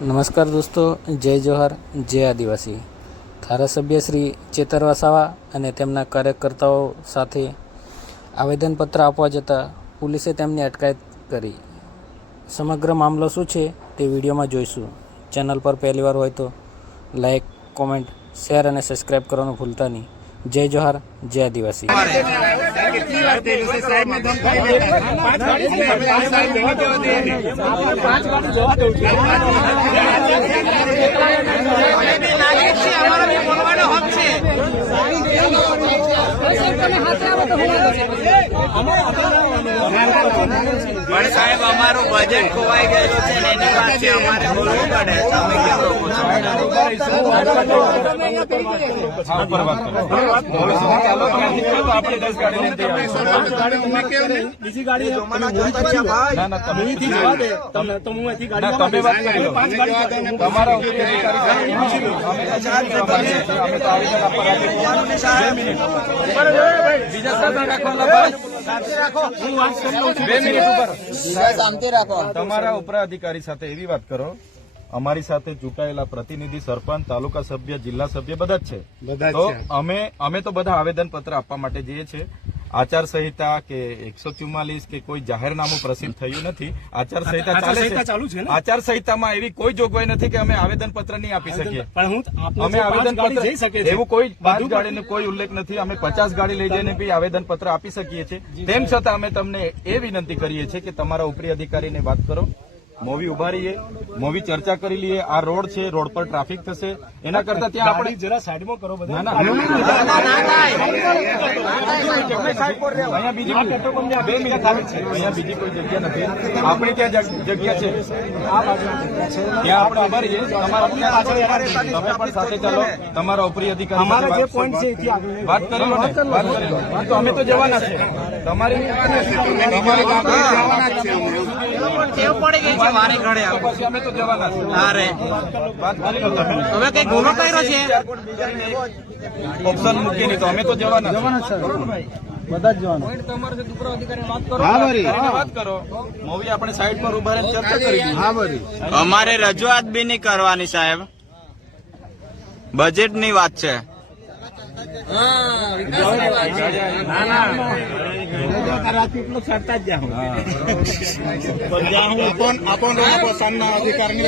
નમસ્કાર દોસ્તો, જય જોહાર, જય આદિવાસી. ધારાસભ્ય શ્રી ચેતર વસાવા અને તેમના કાર્યકર્તાઓ સાથે આવેદનપત્ર આપવા જતાં પોલીસે તેમની અટકાયત કરી. સમગ્ર મામલો શું છે તે વિડીયોમાં જોઈશું. ચેનલ પર પહેલીવાર હોય તો લાઈક, કોમેન્ટ, શેર અને સબસ્ક્રાઈબ કરવાનું ભૂલતા નહીં. જય જોહાર, જય આદિવાસી. પણ સાહેબ અમારું બજેટ ખોવાઈ ગયેલું છે ને એની વાત અમારે બોલવું પડે. બીજી ગાડી તમારા ઉપરાધિકારી સાથે એવી વાત કરો, અમારી સાથે ચૂંટાયેલા પ્રતિનિધિ, સરપંચ, તાલુકા સભ્ય, જિલ્લા સભ્ય બધા જ છે. તો અમે તો બધા આવેદન પત્ર આપવા માટે જઈએ છીએ. આચારસંહિતા કે 144 કે કોઈ જાહેરનામું પ્રસિદ્ધ થયું નથી. આચારસંહિતા ચાલુ છે. આચારસંહિતામાં એવી કોઈ જોગવાઈ નથી કે અમે આવેદન પત્ર નહીં આપી શકીએ. અમે આવેદન પત્ર એવું કોઈ 5 ગાડીનો કોઈ ઉલ્લેખ નથી. અમે 50 ગાડી લઈ જઈને બી આવેદન પત્ર આપી શકીએ છીએ. તેમ છતાં અમે તમને એ વિનંતી કરીએ છીએ કે તમારા ઉપરી અધિકારીને વાત કરો, મોવી ઉભા રહીએ, મોવી ચર્ચા કરી લઈએ. આ રોડ છે, રોડ પર ટ્રાફિક થશે. એના કરતા ત્યાં આપણે જરા સાઈડમાં કરો. અહીંયા બીજી કોઈ જગ્યા નથી. આપણી ત્યાં જગ્યા છે, ત્યાં આપણે ઉભા રહીએ. તમે પણ સાથે ચાલો. તમારા ઉપરી અધિકારી વાત કરી લો ને. તો અમે તો જવાના છે. તમારી અમે તો જવાના છે. હવે કઈ ગુનો કર્યો છે ઓપ્શન મૂકી નહીં તો અમે તો જવાના છે. બધા જ જવાનું. વાત કરો. મૂવી આપણે સાઈડ પર ઉભા રહીને ચર્ચા કરી. અમારે રજૂઆત બી નહીં કરવાની સાહેબ, બજેટ ની વાત છે. સામના અધિકારી